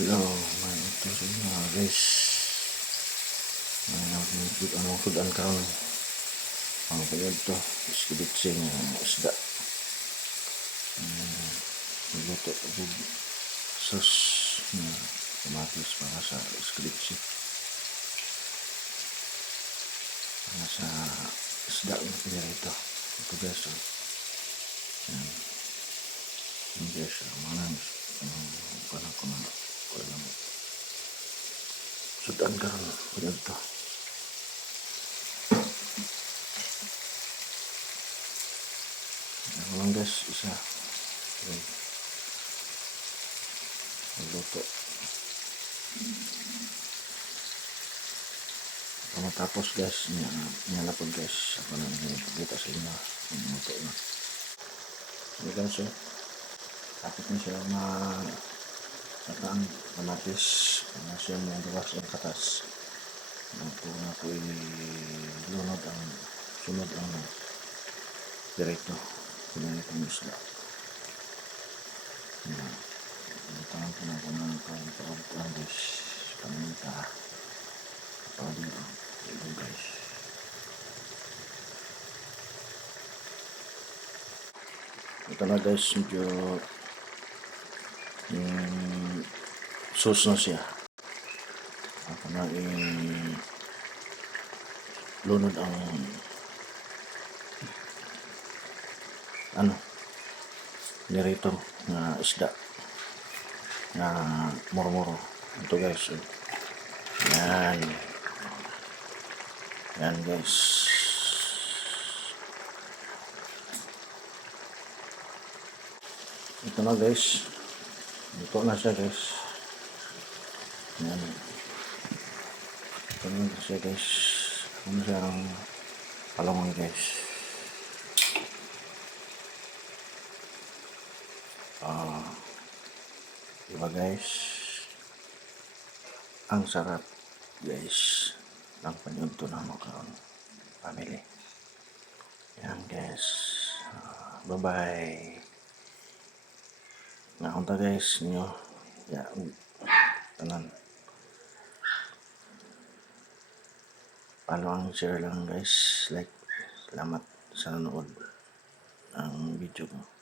Hello, may ito sa mga guys. May anong sudan karon. Ang kaya ito, iskibitsing isda. Luto ito sos na kamatis para sa iskibitsing. Para sa isda ang kaya ito. Ito guys, yan guys, mga parang ko na walang sudan karon. Kaya ito. Lang guys, isa luto matapos guys niya na po guys ako na nagpagkita sa inyo yung luto na hindi guys tapos na siya ang kamatis na siya mga duwas ang katas na po ilunod ang sunod ang diretso pinanitong isla tangan ko na kung ano ang guys paminta dito guys ito na guys medyo sauce na siya ako na lunod ang nirito na isda na murmuro ito guys yan guys ito na guys ito na siya guys yan ito na siya guys ano siya ang palaman guys diba guys ang sarap guys ng panyunto na makaroon family yan guys bye bye nakunta guys nyo tanan follow ang share lang guys like salamat sa nanood ng video ko.